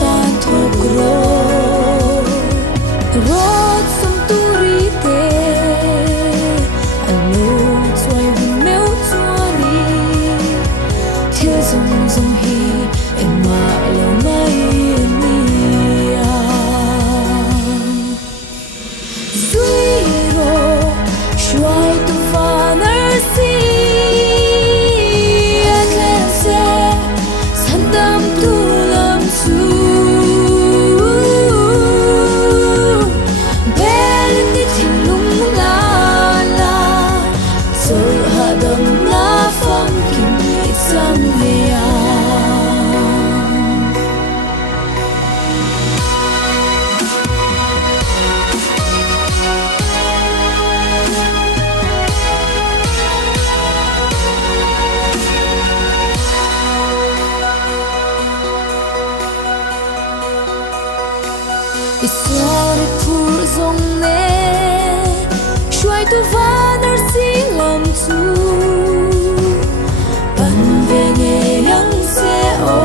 tan thok ro rot som turi te anu choi hun meu chuani thil zong zong hi en ma lo mai ni a zui ro shuai tu faner si atlen se sandam tu lam su bel ni thing lung la la so hadam na fam kim sam le a Isore phur zong ne shuai tu vanar si lam chu pan ve nge yang se o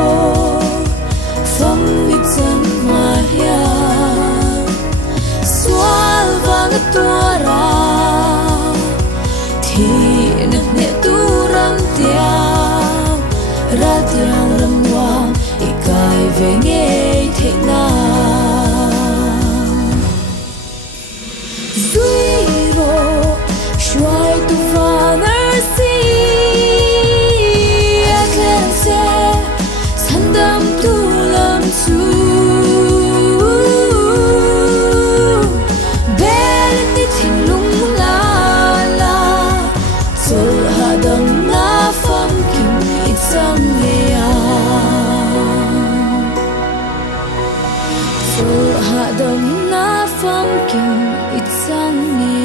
fam mi chan ma ya swal vang tua ra thi na ne tu ram tia ra tiang ram wa ikai ve nge the na Zuiro shuai tu vanar si atlen se sandam tu lam chu bel ni thing lung la la chol hadam na fam kim ichang le a chol hadam na fam kim it's on me.